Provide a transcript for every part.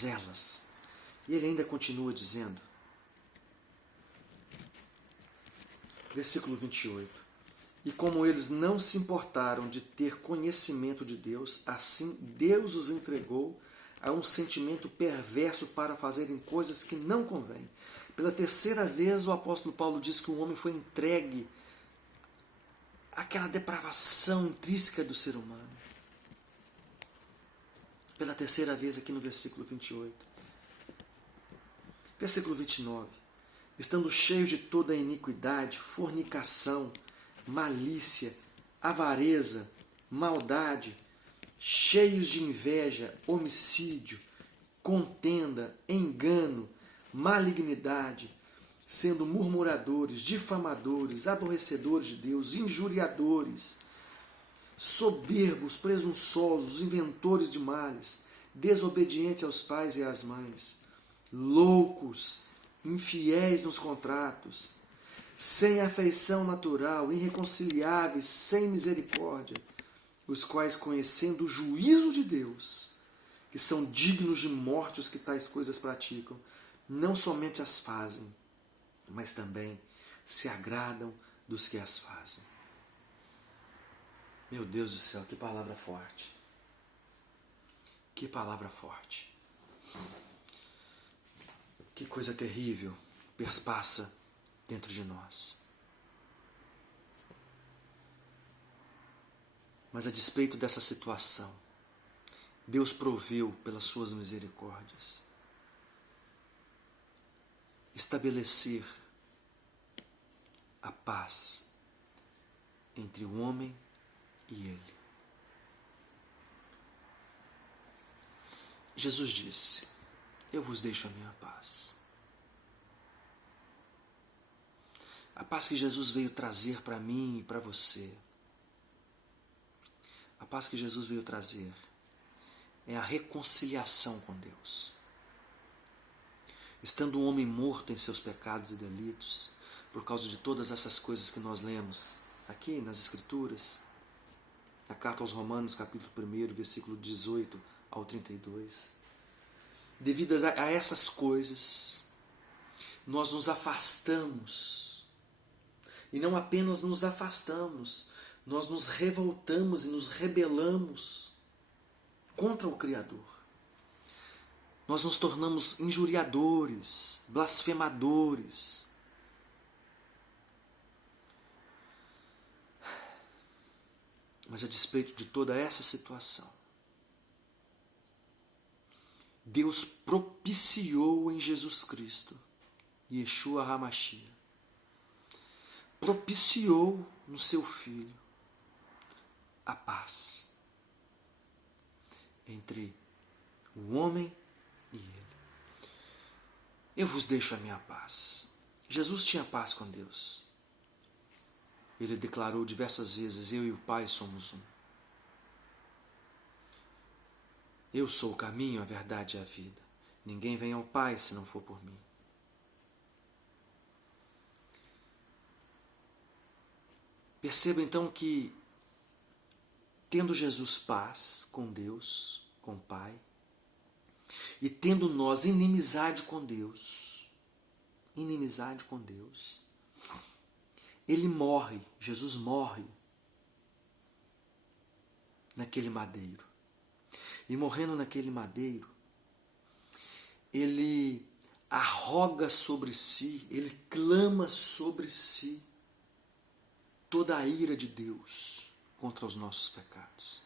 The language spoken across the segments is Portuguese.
mazelas. E ele ainda continua dizendo, versículo 28, e como eles não se importaram de ter conhecimento de Deus, assim Deus os entregou a um sentimento perverso para fazerem coisas que não convêm. Pela terceira vez o apóstolo Paulo diz que o homem foi entregue àquela depravação intrínseca do ser humano. Pela terceira vez aqui no versículo 28. Versículo 29. Estando cheios de toda a iniquidade, fornicação, malícia, avareza, maldade, cheios de inveja, homicídio, contenda, engano, malignidade, sendo murmuradores, difamadores, aborrecedores de Deus, injuriadores, soberbos, presunçosos, inventores de males, desobedientes aos pais e às mães, loucos, infiéis nos contratos, sem afeição natural, irreconciliáveis, sem misericórdia, os quais, conhecendo o juízo de Deus, que são dignos de morte os que tais coisas praticam, não somente as fazem, mas também se agradam dos que as fazem. Meu Deus do céu, que palavra forte. Que palavra forte. Que coisa terrível perspassa dentro de nós. Mas a despeito dessa situação, Deus proveu pelas suas misericórdias estabelecer a paz entre o homem e Ele. Jesus disse, eu vos deixo a minha paz. A paz que Jesus veio trazer para mim e para você. A paz que Jesus veio trazer é a reconciliação com Deus. Estando o homem morto em seus pecados e delitos, por causa de todas essas coisas que nós lemos aqui nas Escrituras, a carta aos Romanos, capítulo 1, versículo 18 ao 32, devido a essas coisas, nós nos afastamos. E não apenas nos afastamos, nós nos revoltamos e nos rebelamos contra o Criador. Nós nos tornamos injuriadores, blasfemadores. Mas a despeito de toda essa situação, Deus propiciou em Jesus Cristo, Yeshua HaMashiach, propiciou no seu Filho a paz entre o homem e Ele. Eu vos deixo a minha paz. Jesus tinha paz com Deus. Ele declarou diversas vezes, eu e o Pai somos um. Eu sou o caminho, a verdade e a vida. Ninguém vem ao Pai se não for por mim. Perceba então que, tendo Jesus paz com Deus, com o Pai, e tendo nós inimizade com Deus, Ele morre, Jesus morre naquele madeiro. E morrendo naquele madeiro, Ele arroga sobre si, Ele clama sobre si toda a ira de Deus contra os nossos pecados,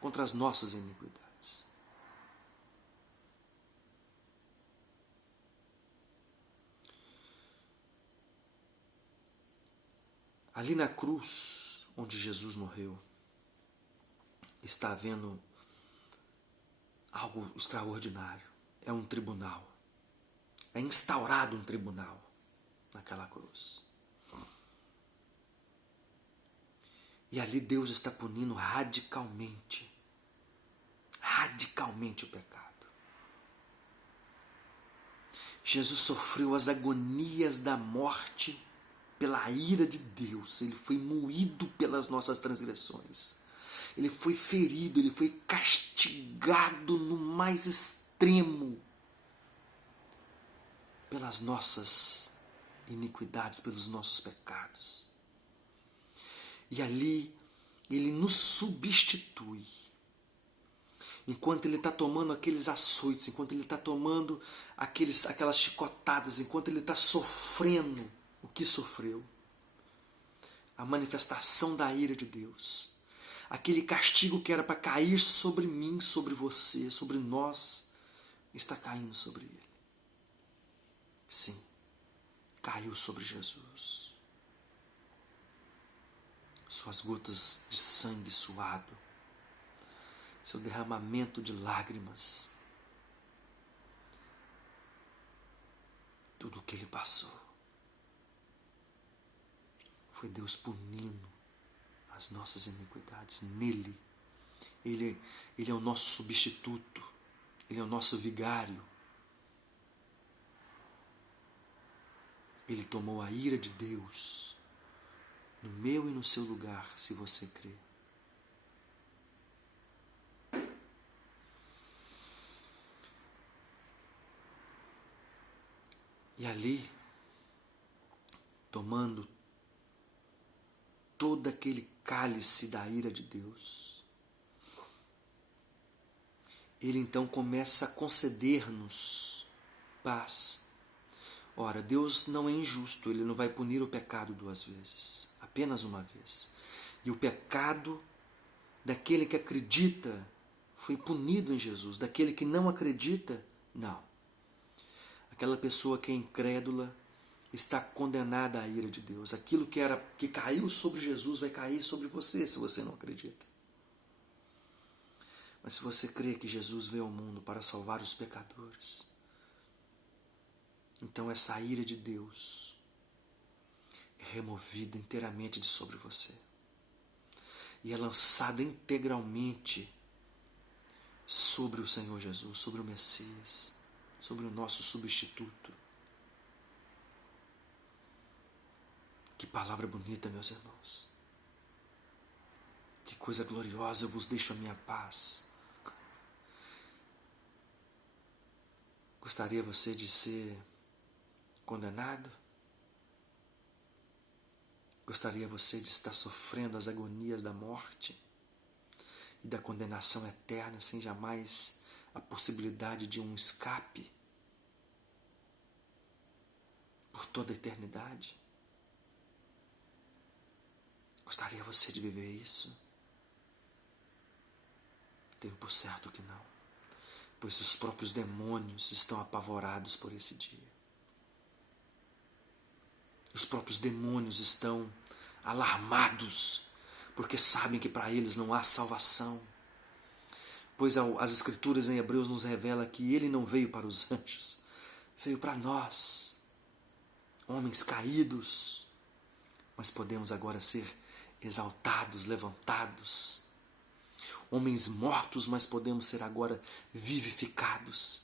contra as nossas iniquidades. Ali na cruz, onde Jesus morreu, está havendo algo extraordinário. É um tribunal. É instaurado um tribunal naquela cruz. E ali Deus está punindo radicalmente o pecado. Jesus sofreu as agonias da morte pela ira de Deus. Ele foi moído pelas nossas transgressões. Ele foi ferido, ele foi castigado no mais extremo pelas nossas iniquidades, pelos nossos pecados. E ali ele nos substitui. Enquanto ele está tomando aqueles açoites, enquanto ele está tomando aquelas chicotadas, enquanto ele está sofrendo o que sofreu, a manifestação da ira de Deus, aquele castigo que era para cair sobre mim, sobre você, sobre nós, está caindo sobre ele. Sim, caiu sobre Jesus. Suas gotas de sangue suado, seu derramamento de lágrimas, tudo o que ele passou, foi Deus punindo as nossas iniquidades nele. Ele é o nosso substituto, ele é o nosso vigário. Ele tomou a ira de Deus no meu e no seu lugar, se você crê. E ali, tomando todo aquele cálice da ira de Deus, ele então começa a conceder-nos paz. Ora, Deus não é injusto, ele não vai punir o pecado 2 vezes, apenas uma vez. E o pecado daquele que acredita foi punido em Jesus, daquele que não acredita, não. Aquela pessoa que é incrédula está condenada à ira de Deus. Aquilo que caiu sobre Jesus vai cair sobre você, se você não acredita. Mas se você crê que Jesus veio ao mundo para salvar os pecadores, então essa ira de Deus é removida inteiramente de sobre você e é lançada integralmente sobre o Senhor Jesus, sobre o Messias, sobre o nosso substituto. Que palavra bonita, meus irmãos. Que coisa gloriosa, eu vos deixo a minha paz. Gostaria você de ser condenado? Gostaria você de estar sofrendo as agonias da morte e da condenação eterna sem jamais a possibilidade de um escape por toda a eternidade? Gostaria você de viver isso? Tenho por certo que não, pois os próprios demônios estão apavorados por esse dia. Os próprios demônios estão alarmados, porque sabem que para eles não há salvação. Pois as Escrituras em Hebreus nos revela que ele não veio para os anjos, veio para nós, homens caídos, mas podemos agora ser exaltados, levantados. Homens mortos, mas podemos ser agora vivificados.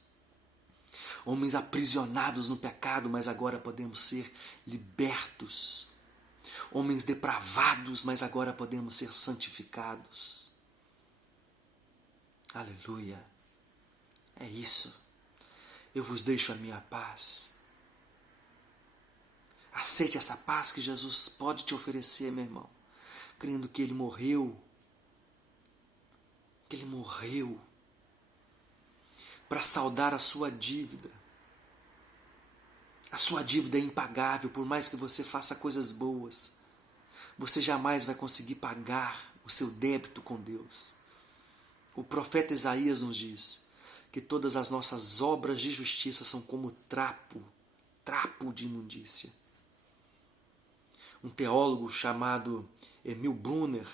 Homens aprisionados no pecado, mas agora podemos ser libertos. Homens depravados, mas agora podemos ser santificados. Aleluia. É isso. Eu vos deixo a minha paz. Aceite essa paz que Jesus pode te oferecer, meu irmão, crendo que ele morreu. Que ele morreu para saldar a sua dívida. A sua dívida é impagável, por mais que você faça coisas boas. Você jamais vai conseguir pagar o seu débito com Deus. O profeta Isaías nos diz que todas as nossas obras de justiça são como trapo de imundícia. Um teólogo chamado Emil Brunner,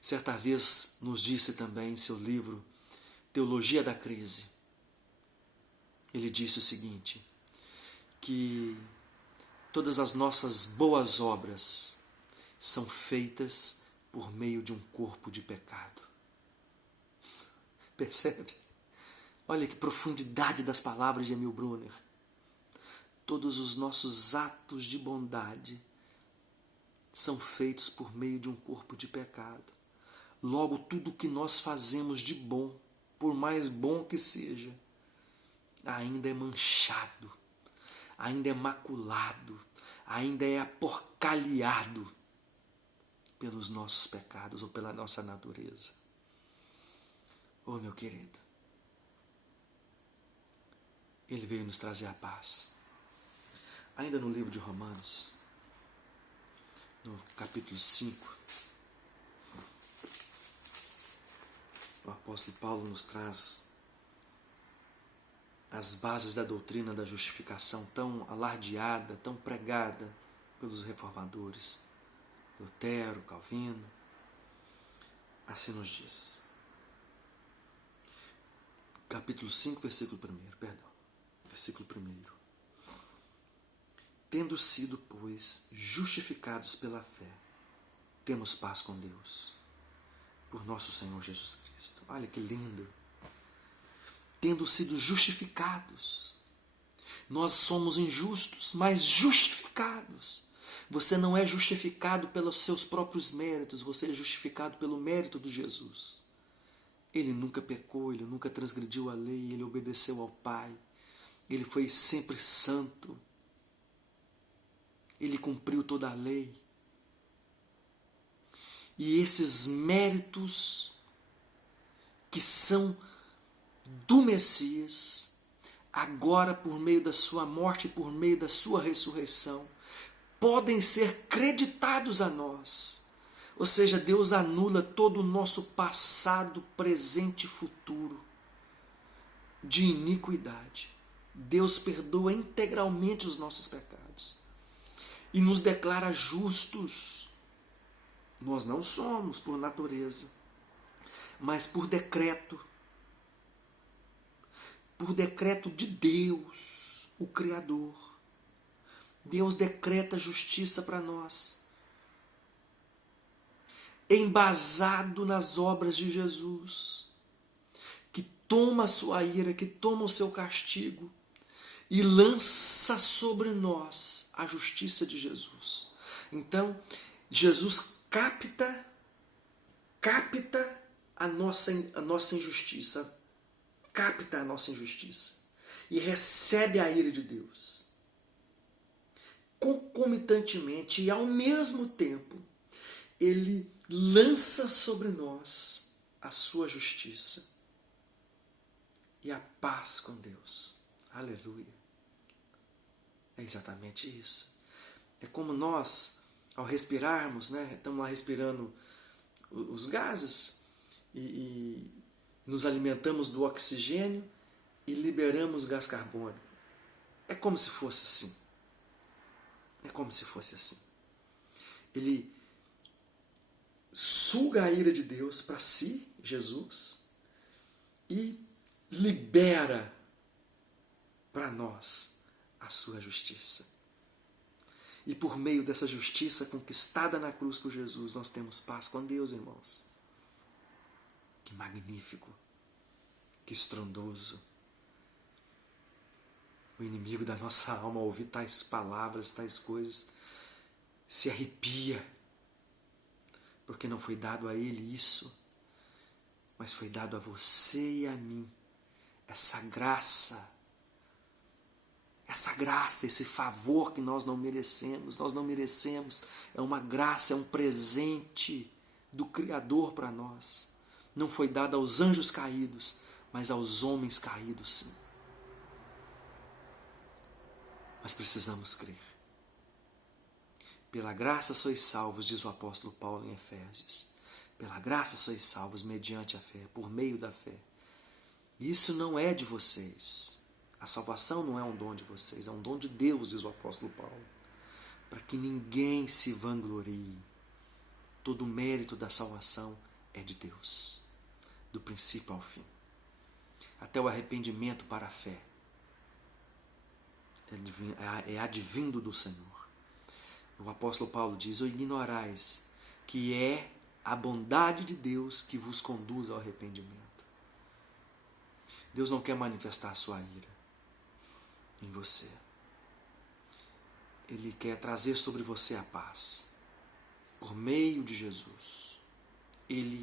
certa vez nos disse também em seu livro Teologia da Crise, ele disse o seguinte, que todas as nossas boas obras são feitas por meio de um corpo de pecado. Percebe? Olha que profundidade das palavras de Emil Brunner. Todos os nossos atos de bondade são feitos por meio de um corpo de pecado. Logo, tudo o que nós fazemos de bom, por mais bom que seja, ainda é manchado, ainda é maculado, ainda é aporcalhado pelos nossos pecados ou pela nossa natureza. Oh, meu querido, Ele veio nos trazer a paz. Ainda no livro de Romanos, no capítulo 5, o apóstolo Paulo nos traz as bases da doutrina da justificação tão alardeada, tão pregada pelos reformadores, Lutero, Calvino. Assim nos diz. Capítulo 5, versículo 1, perdão. Versículo 1. Tendo sido, pois, justificados pela fé, temos paz com Deus, por nosso Senhor Jesus Cristo. Olha que lindo! Tendo sido justificados. Nós somos injustos, mas justificados. Você não é justificado pelos seus próprios méritos, você é justificado pelo mérito de Jesus. Ele nunca pecou, ele nunca transgrediu a lei, ele obedeceu ao Pai. Ele foi sempre santo. Ele cumpriu toda a lei. E esses méritos que são do Messias, agora por meio da sua morte e por meio da sua ressurreição, podem ser creditados a nós. Ou seja, Deus anula todo o nosso passado, presente e futuro de iniquidade. Deus perdoa integralmente os nossos pecados e nos declara justos. Nós não somos por natureza, mas por decreto de Deus, o Criador. Deus decreta justiça para nós, embasado nas obras de Jesus, que toma a sua ira, que toma o seu castigo e lança sobre nós a justiça de Jesus. Então, Jesus capta a nossa injustiça, capta a nossa injustiça e recebe a ira de Deus. Concomitantemente e ao mesmo tempo, Ele lança sobre nós a sua justiça e a paz com Deus. Aleluia. É exatamente isso. É como nós, ao respirarmos, estamos lá respirando os gases e nos alimentamos do oxigênio e liberamos gás carbônico. É como se fosse assim. É como se fosse assim. Ele suga a ira de Deus para si, Jesus, e libera para nós a sua justiça. E por meio dessa justiça conquistada na cruz por Jesus, nós temos paz com Deus, irmãos. Que magnífico, que estrondoso. O inimigo da nossa alma, ao ouvir tais palavras, tais coisas, se arrepia, porque não foi dado a ele isso, mas foi dado a você e a mim essa graça, esse favor que nós não merecemos, é uma graça, é um presente do Criador para nós. Não foi dado aos anjos caídos, mas aos homens caídos, sim. Mas precisamos crer. Pela graça sois salvos, diz o apóstolo Paulo em Efésios. Pela graça sois salvos mediante a fé, por meio da fé. Isso não é de vocês. A salvação não é um dom de vocês, é um dom de Deus, diz o apóstolo Paulo. Para que ninguém se vanglorie. Todo o mérito da salvação é de Deus, do princípio ao fim. Até o arrependimento para a fé é advindo do Senhor. O apóstolo Paulo diz: ou ignorais que é a bondade de Deus que vos conduz ao arrependimento. Deus não quer manifestar a sua ira em você. Ele quer trazer sobre você a paz, por meio de Jesus.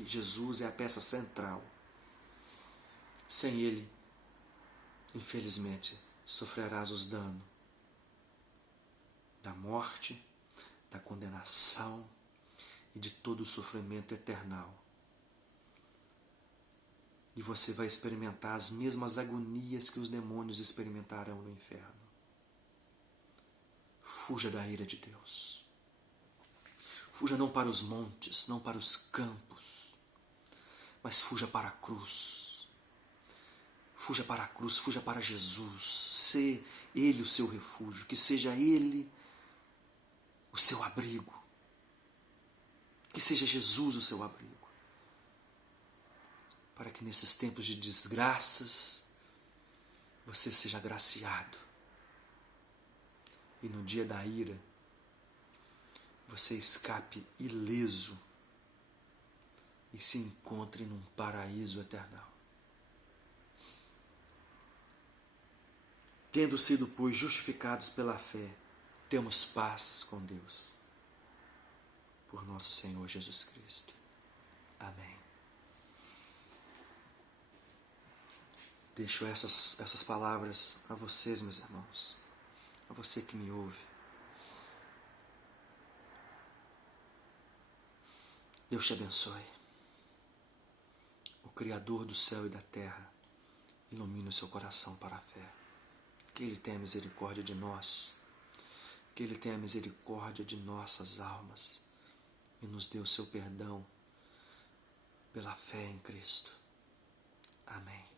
Jesus, é a peça central. Sem Ele, infelizmente, sofrerás os danos da morte, da condenação e de todo o sofrimento eternal. E você vai experimentar as mesmas agonias que os demônios experimentarão no inferno. Fuja da ira de Deus. Fuja não para os montes, não para os campos, mas fuja para a cruz. Fuja para a cruz, fuja para Jesus. Ser Ele o seu refúgio, que seja Ele o seu abrigo. Que seja Jesus o seu abrigo. Para que nesses tempos de desgraças você seja agraciado. E no dia da ira você escape ileso e se encontre num paraíso eternal. Tendo sido, pois, justificados pela fé, temos paz com Deus, por nosso Senhor Jesus Cristo. Amém. Deixo essas palavras a vocês, meus irmãos, a você que me ouve. Deus te abençoe. O Criador do céu e da terra ilumine o seu coração para a fé. Que Ele tenha misericórdia de nós, que Ele tenha misericórdia de nossas almas e nos dê o seu perdão pela fé em Cristo. Amém.